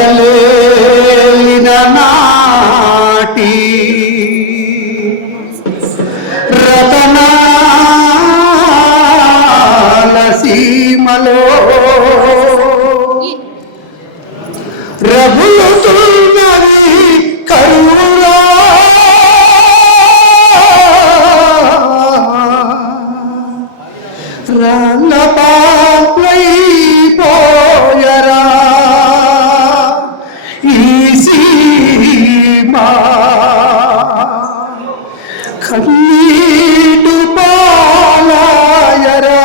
రాయలేలిన నాటి రతనాల సీమలో రఘుతున్నది కరుణా రాళ్ళపాయరా ఈ సీమా కన్నీడు పాలాయరా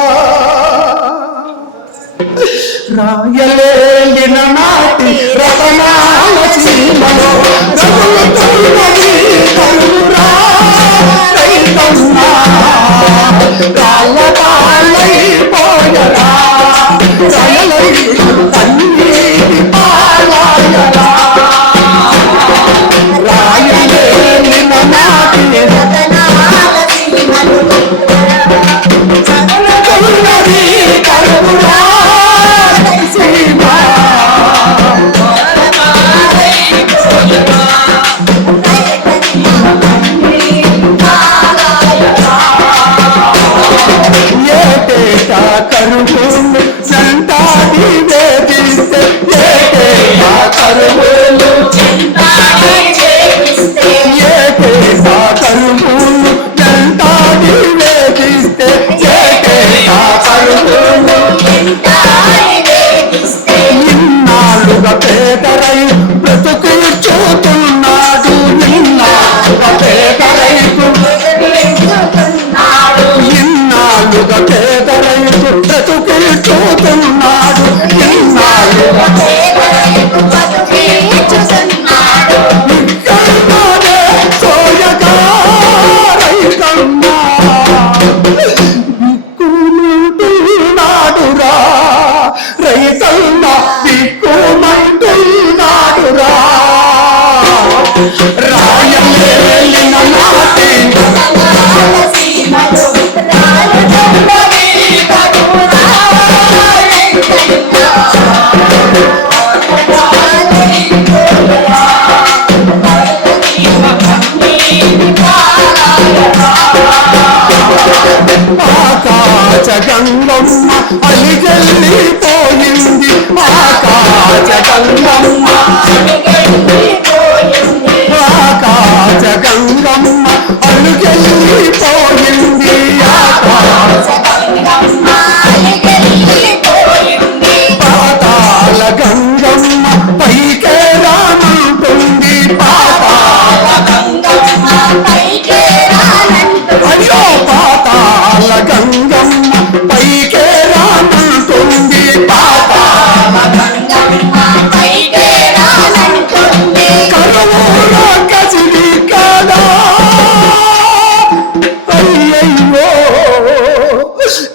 రాయలేలిన నాటి రతనాల సీమలో రఘుతున్నది కరుణా రైతన్నా రాళ్ళపాయరా కన్నీటి పాలాయరా రాయలేలిన నాటి రతనాల సీమలో రఘుతున్నది కరుణా కరువులు సంతాడి వేధిస్తే కరువులు కరువులు సంతాడి వేధిస్తే కరువులు ఇన్నాళ్ళుగా పేదరై బ్రతుకు చూస్తున్నాడు ఇన్నాళ్ళుగా పేదరై ఇన్నాళ్ళుగా పేదరై బ్రతుకు చూస్తున్నాడు ఇన్నాళ్ళుగా ఇక్కడే సోయగా రైతన్నా దిక్కుమంటున్నాడురా రైతన్నా దిక్కుమంటున్నాడురా రాయలేలిన నాటి ఆకాశ గంగమ్మ అలిగెళ్ళిపోయింది ఆకాశ గంగమ్మ ఆకాశ గంగమ్మ అలిగెళ్ళిపోయింది ఆకాశ పాతాళ గంగమ్మ పైకే రామంటుంది పాతాళ గంగమ్మ అయ్యో పాతాళ గంగమ్మ పైకే రామంటుంది పాతాళ గంగమ్మ కరువులో కసిరి కాదా అయ్యయ్యో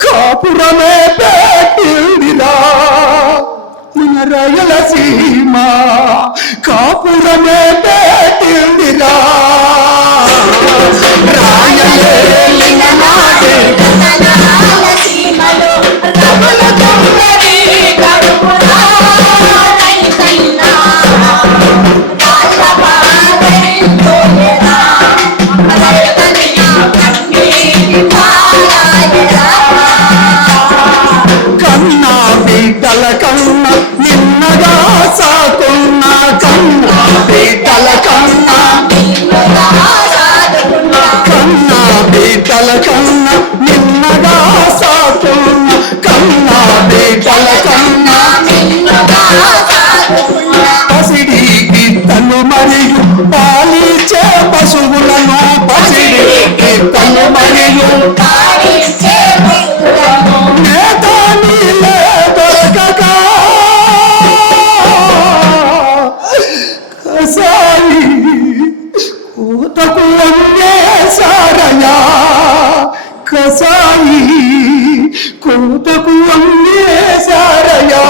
కాపురమే పెట్టిందిరా మన రాయలసీమ కాపురమే పెట్టిందిరా రాయలేలిన నాటి రతనాల సీమలో రఘుతున్నది కరుణా రైతన్నా కన్నా బిడ్డల కన్నా నిన్నగా సాకున్న కన్నా బిడ్డల కన్నా కన్నా బిడ్డల కన్నా నిన్నగా సాకున్న కన్నా బిడ్డల కన్నా పసిడి గిత్తలు మరియు పాలిచ్చే పశువులను పసిడి గిత్తలు మరియు నేత నీలే దొరకక కసాయి కూతకు అమ్మేశారయ్యా కసాయి కూతకు అమ్మేశారయ్యా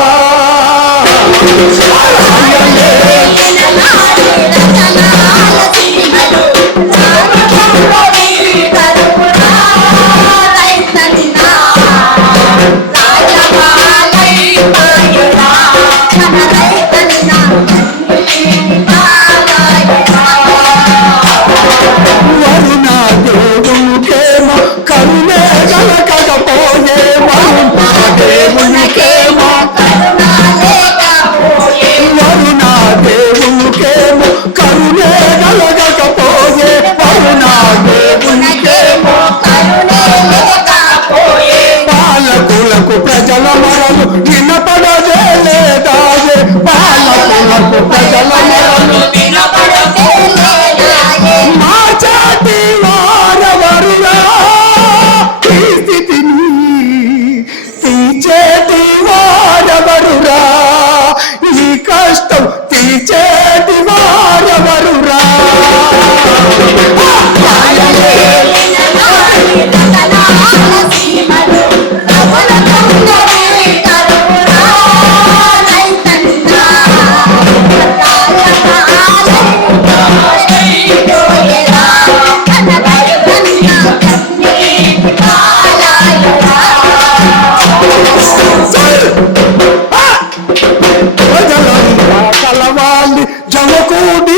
రాజమాలై పాయరా మన రైతన్న మొరలు వినపడదే లేదాయే, పాలకులకు ప్రజల మొరలు మార్చాటి వారెవరురా, ఈ స్థితిని తీర్చేటి వారెవరురా, ఈ కష్టం తీర్చేటి వారెవరురా. కలవాలి జమకూడి